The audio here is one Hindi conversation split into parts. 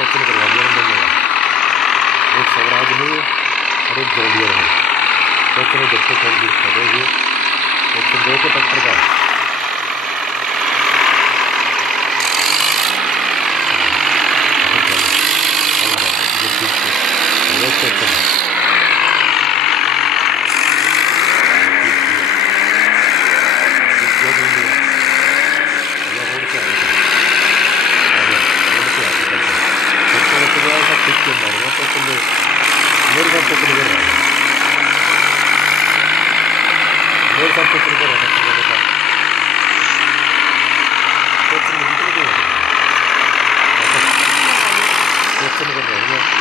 ट्रैक्टर करवा दिया मैंने मेरा, एक स्वराज है और एक जॉन्डियर है। ट्रैक्टर देखते कौन सी करेगी, एक तो 2 के ट्रैक्टर का है। मेरे साथ तो कर रहा है, मेरे साथ तो कर रहा है, क्वेश्चन कर रहा है।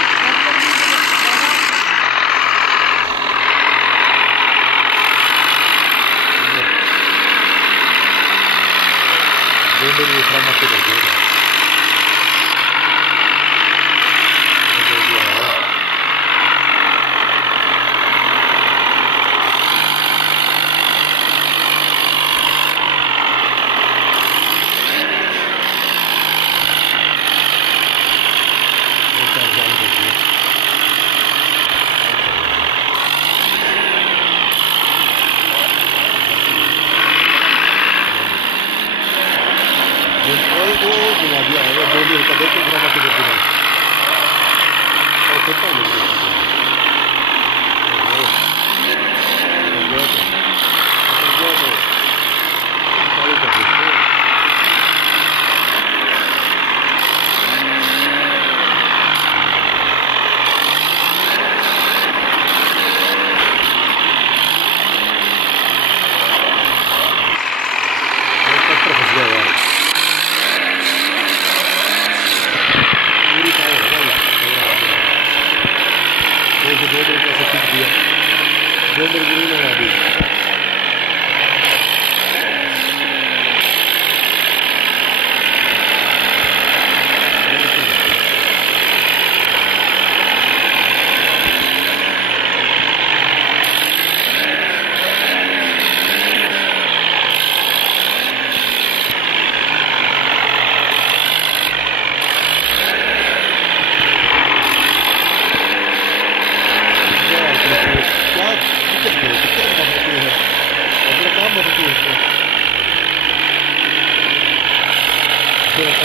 दो मेरी इतना मत कर दिया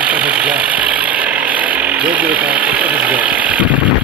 फंस गया, 2 का फंस गया।